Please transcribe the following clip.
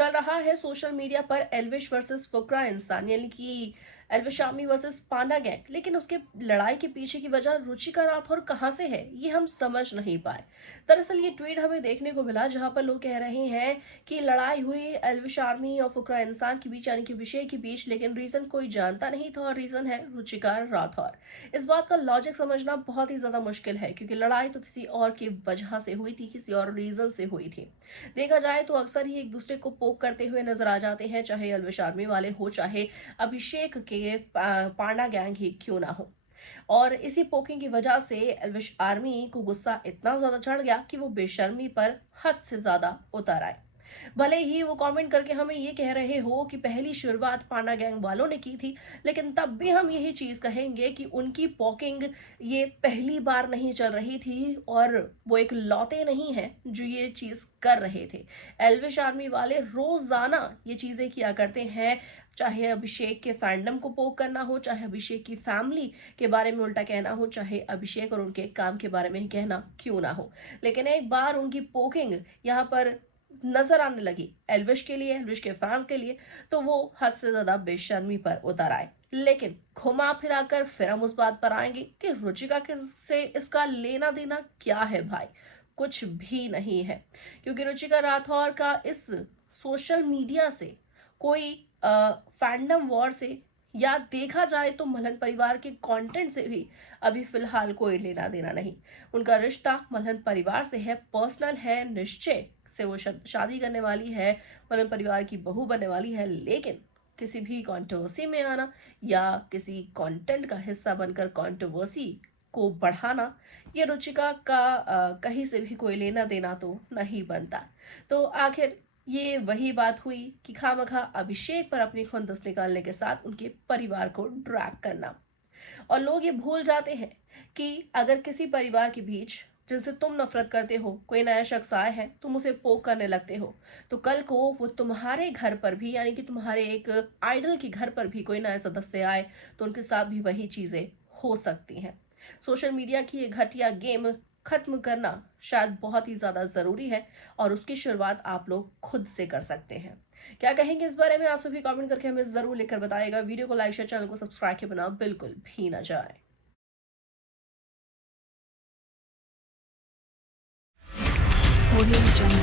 चल रहा है सोशल मीडिया पर एल्विश वर्सेस फुकरा इंसान, यानी कि एल्विश शामी वर्सेस पांडा गैंग। लेकिन उसके लड़ाई के पीछे की वजह रुचिका राठौर कहां से है, ये हम समझ नहीं पाए। दरअसल ये ट्वीट हमें देखने को मिला जहां पर लोग कह रहे हैं कि लड़ाई हुई एल्विश आर्मी और फुकरा इंसान के बीच, यानी कि विषय के बीच, लेकिन रीजन कोई जानता नहीं था और रीजन है रुचिका राठौर। इस बात का लॉजिक समझना बहुत ही ज्यादा मुश्किल है, क्योंकि लड़ाई तो किसी और की वजह से हुई थी, किसी और रीजन से हुई थी। देखा जाए तो अक्सर ही एक दूसरे को पोक करते हुए नजर आ जाते हैं, चाहे एल्विश आर्मी वाले हो, चाहे अभिषेक के पांडा गैंग ही क्यों ना हो। और इसी पोकिंग की वजह से एल्विश आर्मी को गुस्सा इतना ज्यादा चढ़ गया कि वो बेशर्मी पर हद से ज्यादा उतर आए। भले ही वो कमेंट करके हमें ये कह रहे हो कि पहली शुरुआत पांडा गैंग वालों ने की थी, लेकिन तब भी हम यही चीज कहेंगे कि उनकी पॉकिंग ये पहली बार नहीं चल रही थी और वो एक लौते नहीं है जो ये चीज कर रहे थे। एल्विश आर्मी वाले रोजाना ये चीजें किया करते हैं, चाहे अभिषेक के फैंडम को पोक करना हो, चाहे अभिषेक की फैमिली के बारे में उल्टा कहना हो, चाहे अभिषेक और उनके काम के बारे में ही कहना क्यों ना हो। लेकिन एक बार उनकी पोकिंग यहाँ पर नजर आने लगी एल्विश के लिए, एल्विश के फैंस के लिए, तो वो हद से ज्यादा बेशर्मी पर उतर आए। लेकिन घुमा फिरा कर फिर हम उस बात पर आएंगे कि रुचिका से इसका लेना देना क्या है भाई। कुछ भी नहीं है, क्योंकि रुचिका राठौर का इस सोशल मीडिया से कोई फैंडम वॉर से, या देखा जाए तो मल्हन परिवार के कंटेंट से भी अभी फिलहाल कोई लेना देना नहीं। उनका रिश्ता मल्हन परिवार से है, पर्सनल है, निश्चय से वो शादी करने वाली है, मल्हन परिवार की बहू बनने वाली है। लेकिन किसी भी कंट्रोवर्सी में आना या किसी कंटेंट का हिस्सा बनकर कंट्रोवर्सी को बढ़ाना, ये रुचिका का कहीं से भी कोई लेना देना तो नहीं बनता। तो आखिर ये वही बात हुई कि खामखा अभिषेक पर अपनी खुंदस निकालने के साथ उनके परिवार को ड्रैग करना। और लोग ये भूल जाते हैं कि अगर किसी परिवार के बीच जिनसे तुम नफरत करते हो कोई नया शख्स आया है, तुम उसे पोक करने लगते हो, तो कल को वो तुम्हारे घर पर भी, यानी कि तुम्हारे एक आइडल के घर पर भी कोई नया सदस्य आए तो उनके साथ भी वही चीजें हो सकती हैं। सोशल मीडिया की ये घटिया गेम खत्म करना शायद बहुत ही ज्यादा जरूरी है, और उसकी शुरुआत आप लोग खुद से कर सकते हैं। क्या कहेंगे इस बारे में आप सभी कमेंट करके हमें जरूर लिखकर बताइएगा। वीडियो को लाइक शेयर, चैनल को सब्सक्राइब के बिना बिल्कुल भी ना जाए। Audio Jungle.